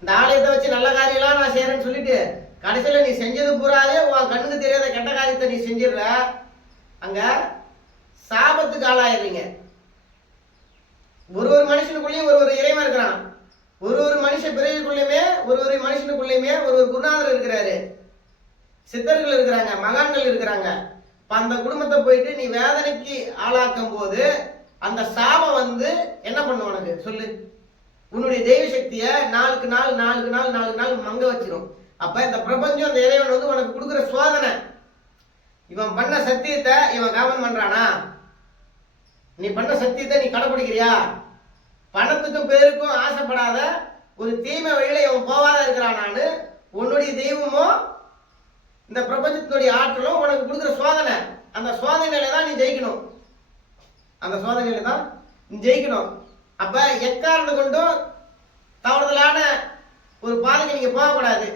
இந்த ஆலயத்தை வச்சு நல்ல காரியம்லாம் நான் செய்யறேன்னு சொல்லிட்டு கடைசியில் நீ செஞ்சது பூராவே உன் கண்ணுக்கு தெரியாத கெட்ட காரியத்தை நீ செஞ்சிடுற, அங்க சாபத்துக்கு ஆளாயிடுறீங்க. ஒரு மனுஷனுக்குள்ளேயும் ஒரு இறைவன் இருக்கிறான். ஒரு மனுஷ பிறவிக்குள்ளேயுமே ஒரு மனுஷனுக்குள்ளேயுமே ஒரு குருநாதர் இருக்கிறாரு, சித்தர்கள் இருக்கிறாங்க, மகான்கள் இருக்கிறாங்க. அந்த குடும்பத்தை போயிட்டு நீ வேதனைக்கு ஆளாக்கும் போது அந்த சாபம் என்ன பண்ணும் உனக்கு சொல்லு? உன்னுடைய தெய்வ சக்தியை நாளுக்கு நாள் மங்க வச்சிரும். அப்ப இந்த பிரபஞ்சம் அந்த இறைவன் உனக்கு கொடுக்குற சோதனை. இவன் பண்ண சத்தியத்தை இவன் கவனம் பண்றானா? நீ பண்ண சத்தியத்தை நீ கடைபிடிக்கிறியா? பணத்துக்கும் பேருக்கும் ஆசைப்படாத ஒரு தீமை வழியில இவன் போவாத இருக்கிறானான்னு உன்னுடைய தெய்வமோ இந்த பிரபஞ்சத்தினுடைய ஆற்றலும் உனக்கு கொடுக்குற சோதனை. அந்த சோதனையில தான் நீ ஜெயிக்கணும். அந்த சோதனையில தான் நீ ஜெயிக்கணும். அப்ப எக்காரணம் கொண்டும் தவறுதலான ஒரு பாதைக்கு நீங்க போகக்கூடாது.